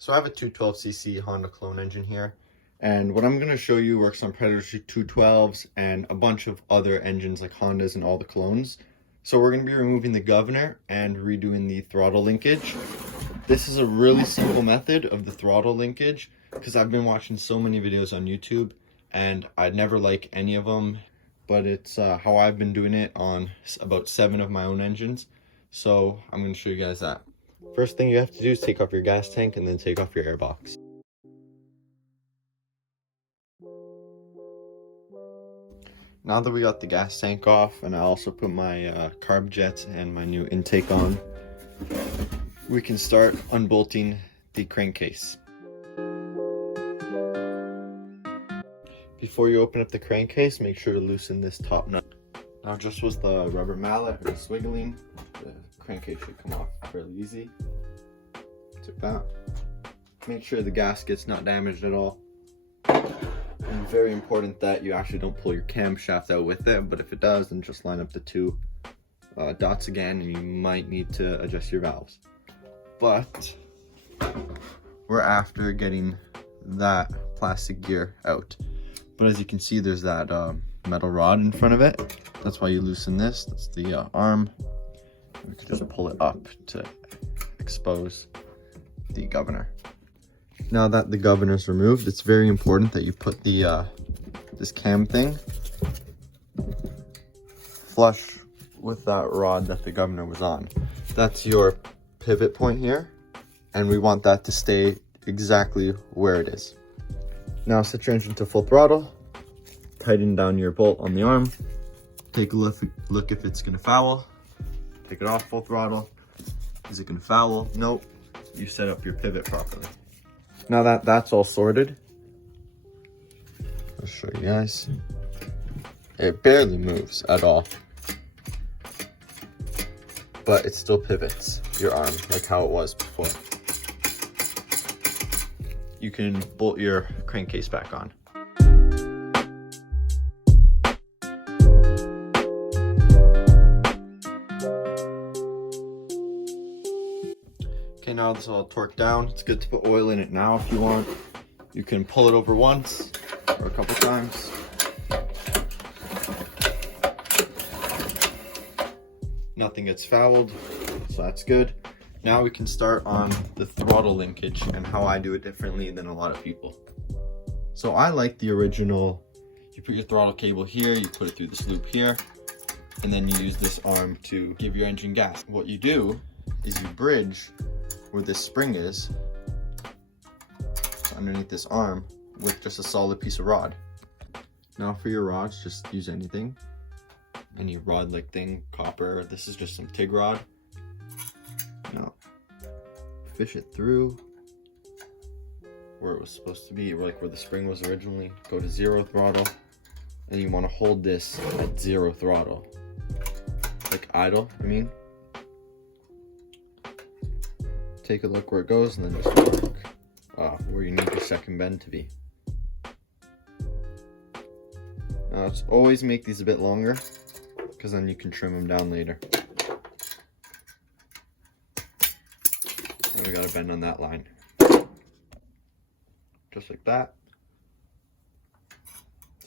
So I have a 212cc Honda clone engine here, and what I'm going to show you works on Predator 212s and a bunch of other engines like Hondas and all the clones. So we're going to be removing the governor and redoing the throttle linkage. This is a really simple method of the throttle linkage because I've been watching so many videos on YouTube and I never like any of them, but it's how I've been doing it on about 7 of my own engines. So I'm going to show you guys that. First thing you have to do is take off your gas tank and then take off your airbox. Now that we got the gas tank off, and I also put my carb jets and my new intake on, we can start unbolting the crankcase. Before you open up the crankcase, make sure to loosen this top nut. Now just with the rubber mallet or swiggling, the crankcase should come off fairly easy. Like that. Make sure the gasket's not damaged at all. And very important that you actually don't pull your camshaft out with it, but if it does, then just line up the two dots again and you might need to adjust your valves. But we're after getting that plastic gear out. But as you can see, there's that metal rod in front of it. That's why you loosen this. That's the arm. We can just pull it up to expose the governor. Now that the governor's removed, it's very important that you put the this cam thing flush with that rod that the governor was on. That's your pivot point here, and we want that to stay exactly where it is. Now set your engine to full throttle, tighten down your bolt on the arm, take a look if it's gonna foul, take it off full throttle. Is it gonna foul? Nope. You set up your pivot properly. Now that that's all sorted, I'll show you guys. It barely moves at all, but it still pivots your arm like how it was before. You can bolt your crankcase back on. Okay, now it's all torqued down. It's good to put oil in it now if you want. You can pull it over once or a couple times. Nothing gets fouled, so that's good. Now we can start on the throttle linkage and how I do it differently than a lot of people. So I like the original, you put your throttle cable here, you put it through this loop here, and then you use this arm to give your engine gas. What you do is you bridge where this spring is, so underneath this arm, with just a solid piece of rod. Now for your rods, just use anything. Any rod-like thing, copper. This is just some TIG rod. Now, fish it through where it was supposed to be, like where the spring was originally. Go to 0 throttle, and you want to hold this at 0 throttle. Like idle, I mean. Take a look where it goes, and then just mark where you need your second bend to be. Now let's always make these a bit longer, because then you can trim them down later. And we got a bend on that line. Just like that.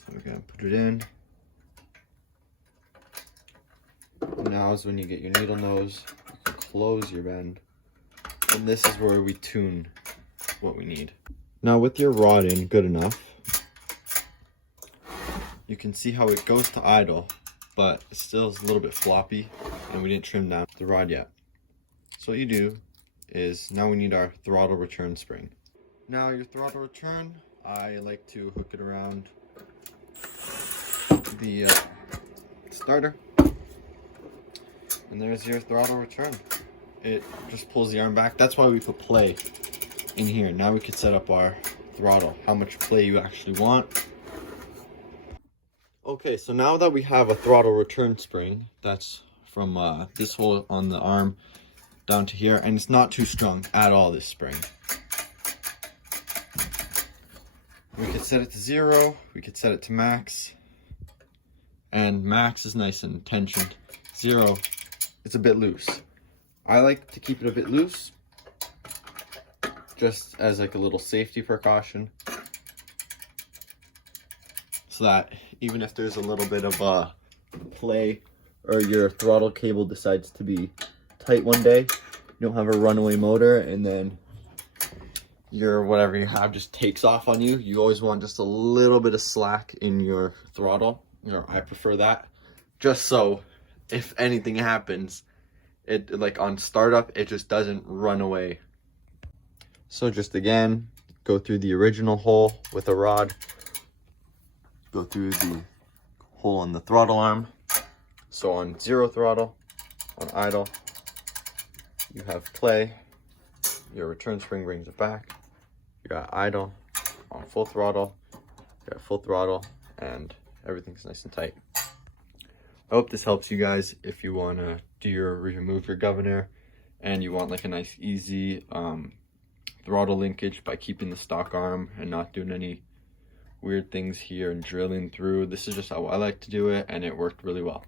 So we're gonna put it in. And now is when you get your needle nose, you can close your bend. And this is where we tune what we need. Now with your rod in good enough, you can see how it goes to idle, but it still is a little bit floppy and we didn't trim down the rod yet. So what you do is, now we need our throttle return spring. Now your throttle return, I like to hook it around the starter. And there's your throttle return. It just pulls the arm back. That's why we put play in here. Now we can set up our throttle, how much play you actually want. Okay, so now that we have a throttle return spring, that's from this hole on the arm down to here, and it's not too strong at all, this spring. We could set it to 0, we could set it to max, and max is nice and tensioned. 0, it's a bit loose. I like to keep it a bit loose just as like a little safety precaution, so that even if there's a little bit of play or your throttle cable decides to be tight one day, you don't have a runaway motor and then your whatever you have just takes off on you. You always want just a little bit of slack in your throttle. I prefer that, just so if anything happens, it like on startup, it just doesn't run away. So just again, go through the original hole with a rod, go through the hole on the throttle arm. So on 0 throttle, on idle, you have play, your return spring brings it back. You got idle, on full throttle, you got full throttle, and everything's nice and tight. I hope this helps you guys if you want to remove your governor and you want like a nice easy throttle linkage by keeping the stock arm and not doing any weird things here and drilling through. This is just how I like to do it, and it worked really well.